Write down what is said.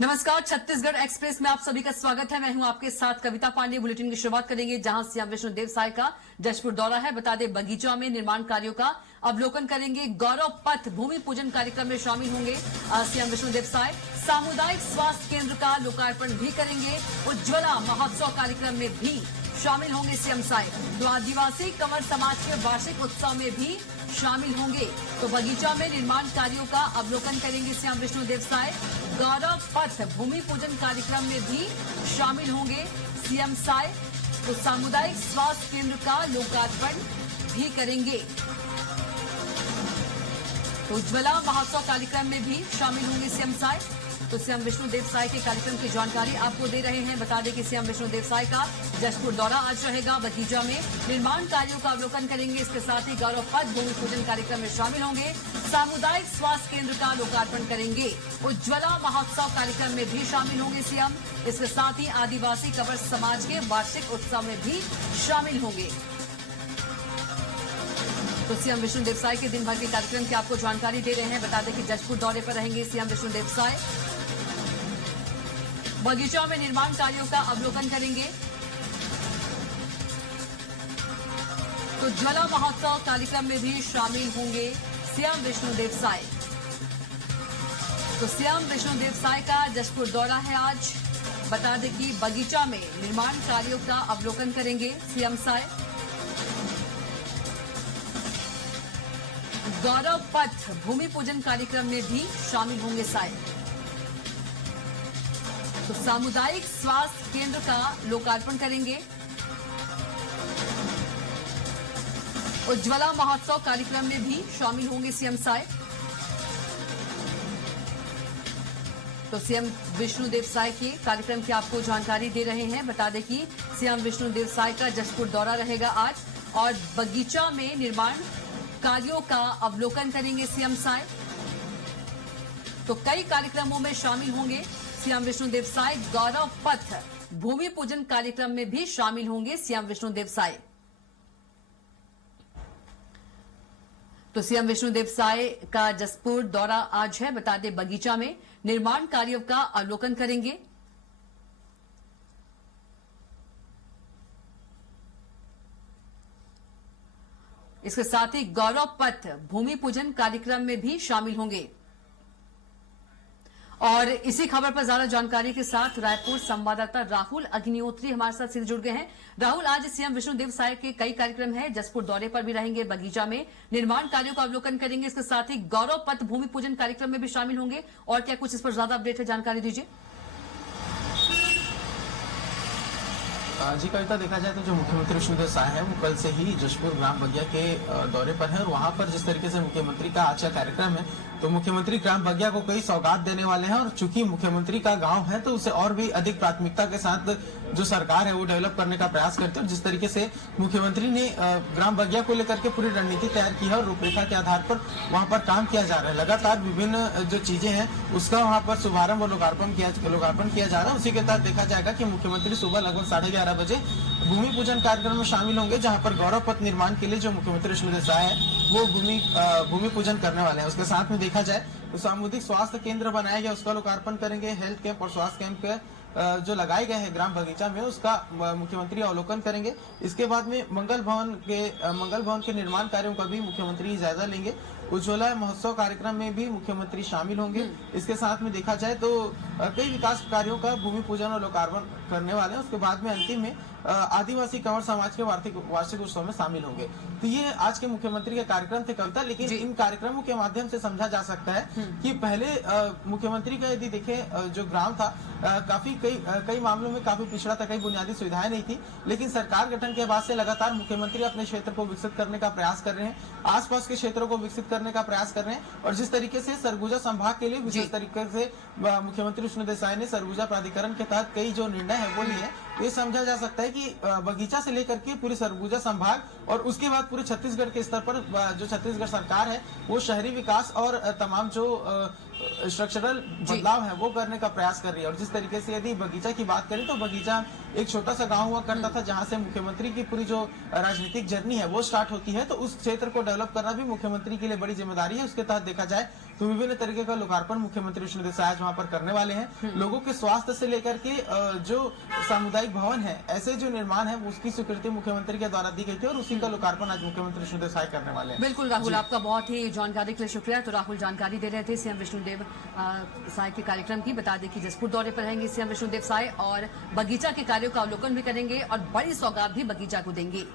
नमस्कार, छत्तीसगढ़ एक्सप्रेस में आप सभी का स्वागत है। मैं हूं आपके साथ कविता पांडे। बुलेटिन की शुरुआत करेंगे जहां सीएम विष्णुदेव साय का जशपुर दौरा है। बता दें, बगीचा में निर्माण कार्यों का अवलोकन करेंगे। गौरव पथ भूमि पूजन कार्यक्रम में शामिल होंगे सीएम विष्णुदेव साय। सामुदायिक स्वास्थ्य केंद्र का लोकार्पण भी करेंगे। उज्ज्वला महोत्सव कार्यक्रम में भी शामिल होंगे सीएम साय। तो आदिवासी कंवर समाज के वार्षिक उत्सव में भी शामिल होंगे। तो बगीचा में निर्माण कार्यों का अवलोकन करेंगे सीएम विष्णुदेव साय। गौरव पथ भूमि पूजन कार्यक्रम में भी शामिल होंगे सीएम साय। तो सामुदायिक स्वास्थ्य केंद्र का लोकार्पण भी करेंगे। तो उज्ज्वला महोत्सव कार्यक्रम में भी शामिल होंगे सीएम साय। तो सीएम विष्णुदेव साय के कार्यक्रम की जानकारी आपको दे रहे हैं। बता दें कि सीएम विष्णुदेव साय का जशपुर दौरा आज रहेगा। बगीचा में निर्माण कार्यों का अवलोकन करेंगे। इसके साथ ही गौरव पथ भूमि पूजन कार्यक्रम में शामिल होंगे। सामुदायिक स्वास्थ्य केंद्र का लोकार्पण करेंगे। उज्ज्वला महोत्सव कार्यक्रम में भी शामिल होंगे सीएम। इसके साथ ही आदिवासी कंवर समाज के वार्षिक उत्सव में भी शामिल होंगे। तो सीएम विष्णुदेव साय के दिन भर के कार्यक्रम की आपको जानकारी दे रहे हैं। बता दें कि जशपुर दौरे पर रहेंगे सीएम विष्णुदेव साय। बगीचा में निर्माण कार्यों का अवलोकन करेंगे। तो उज्ज्वला महोत्सव कार्यक्रम में भी शामिल होंगे सीएम विष्णुदेव साय। तो सीएम विष्णुदेव साय का जशपुर दौरा है आज। बता दें कि बगीचा में निर्माण कार्यों का अवलोकन करेंगे सीएम साय। गौरव पथ भूमि पूजन कार्यक्रम में भी शामिल होंगे साय। तो सामुदायिक स्वास्थ्य केंद्र का लोकार्पण करेंगे। उज्ज्वला महोत्सव कार्यक्रम में भी शामिल होंगे सीएम साय। तो सीएम विष्णुदेव साय के कार्यक्रम की आपको जानकारी दे रहे हैं। बता दें कि सीएम विष्णुदेव साय का जशपुर दौरा रहेगा आज और बगीचा में निर्माण कार्यों का अवलोकन करेंगे सीएम साय। तो कई कार्यक्रमों में शामिल होंगे सीएम विष्णुदेव साय। गौरव पथ भूमि पूजन कार्यक्रम में भी शामिल होंगे सीएम विष्णुदेव साय। तो सीएम विष्णुदेव साय का जशपुर दौरा आज है। बता दें, बगीचा में निर्माण कार्यों का अवलोकन करेंगे। इसके साथ ही गौरव पथ भूमि पूजन कार्यक्रम में भी शामिल होंगे। और इसी खबर पर ज्यादा जानकारी के साथ रायपुर संवाददाता राहुल अग्निहोत्री हमारे साथ सीधे जुड़ गए हैं। राहुल, आज सीएम विष्णुदेव साय के कई कार्यक्रम हैं। जशपुर दौरे पर भी रहेंगे, बगीचा में निर्माण कार्यों का अवलोकन करेंगे। इसके साथ ही गौरव पथ भूमि पूजन कार्यक्रम में भी शामिल होंगे। और क्या कुछ इस पर ज्यादा अपडेट है, जानकारी दीजिए। जी कविता, देखा जाए तो जो मुख्यमंत्री विष्णुदेव साय है वो कल से ही जशपुर ग्राम बगिया के दौरे पर है और वहां पर जिस तरीके से मुख्यमंत्री का आज का कार्यक्रम है तो मुख्यमंत्री ग्राम बगिया को कई सौगात देने वाले हैं। और चूंकि मुख्यमंत्री का गांव है तो उसे और भी अधिक प्राथमिकता के साथ जो सरकार है वो डेवलप करने का प्रयास करती है। और जिस तरीके से मुख्यमंत्री ने ग्राम बगिया को लेकर के पूरी रणनीति तैयार की है और रूपरेखा के आधार पर वहाँ पर काम किया जा रहा है। लगातार विभिन्न जो चीजें हैं उसका वहाँ पर शुभारंभ और लोकार्पण किया जा रहा है। उसी के तहत देखा जाएगा कि मुख्यमंत्री सुबह लगभग 11:30 बजे भूमि पूजन कार्यक्रम में शामिल होंगे, जहां पर गौरव पथ निर्माण के लिए जो मुख्यमंत्री विष्णुदेव साय है वो भूमि पूजन करने वाले हैं। उसके साथ में देखा जाए तो सामुदायिक स्वास्थ्य केंद्र बनाया गया, उसका लोकार्पण करेंगे। हेल्थ कैंप और स्वास्थ्य कैंप जो लगाए गए हैं ग्राम बगीचा में उसका मुख्यमंत्री अवलोकन करेंगे। इसके बाद में मंगल भवन के निर्माण कार्यों का भी मुख्यमंत्री जायजा लेंगे। उज्ज्वला महोत्सव कार्यक्रम में भी मुख्यमंत्री शामिल होंगे। इसके साथ में देखा जाए तो कई विकास कार्यों का भूमि पूजन और लोकार्पण करने वाले हैं। उसके बाद में अंतिम में आदिवासी कंवर समाज के वार्षिक उत्सव में शामिल होंगे। तो ये आज के मुख्यमंत्री के कार्यक्रम थे कविता, लेकिन इन कार्यक्रमों के माध्यम से समझा जा सकता है कि पहले मुख्यमंत्री का यदि देखें जो ग्राम था काफी कई मामलों में काफी पिछड़ा था, कई बुनियादी सुविधाएं नहीं थी। लेकिन सरकार गठन के बाद से लगातार मुख्यमंत्री अपने क्षेत्र को विकसित करने का प्रयास कर रहे हैं, आसपास के क्षेत्रों को विकसित करने का प्रयास कर रहे हैं। और जिस तरीके से सरगुजा संभाग के लिए विशेष तरीके से मुख्यमंत्री विष्णुदेव साय ने सरगुजा प्राधिकरण के तहत कई जो निर्णय है वो लिए, ये समझा जा सकता है कि बगीचा से लेकर के पूरे सरगुजा संभाग और उसके बाद पूरे छत्तीसगढ़ के स्तर पर जो छत्तीसगढ़ सरकार है वो शहरी विकास और तमाम जो स्ट्रक्चरल बदलाव है वो करने का प्रयास कर रही है। और जिस तरीके से यदि बगीचा की बात करें तो बगीचा एक छोटा सा गांव हुआ करता था जहां से मुख्यमंत्री की पूरी जो राजनीतिक जर्नी है वो स्टार्ट होती है। तो उस क्षेत्र को डेवलप करना भी मुख्यमंत्री के लिए बड़ी जिम्मेदारी है। उसके तहत देखा जाए तो विभिन्न तरीके का लोकार्पण मुख्यमंत्री विष्णुदेव साय आज वहाँ पर करने वाले हैं। लोगों के स्वास्थ्य से लेकर के जो सामुदायिक भवन है, ऐसे जो निर्माण है, उसकी स्वीकृति मुख्यमंत्री के द्वारा दी गई थी और उसी का लोकार्पण आज मुख्यमंत्री विष्णुदेव साय करने वाले हैं। बिल्कुल राहुल, आपका बहुत ही जानकारी के लिए शुक्रिया। तो राहुल जानकारी दे रहे थे सीएम विष्णुदेव साय के कार्यक्रम की। बता दें कि जसपुर दौरे पर रहेंगे सीएम विष्णुदेव साय और बगीचा के कार्यों का अवलोकन भी करेंगे और बड़ी सौगात भी बगीचा को देंगे।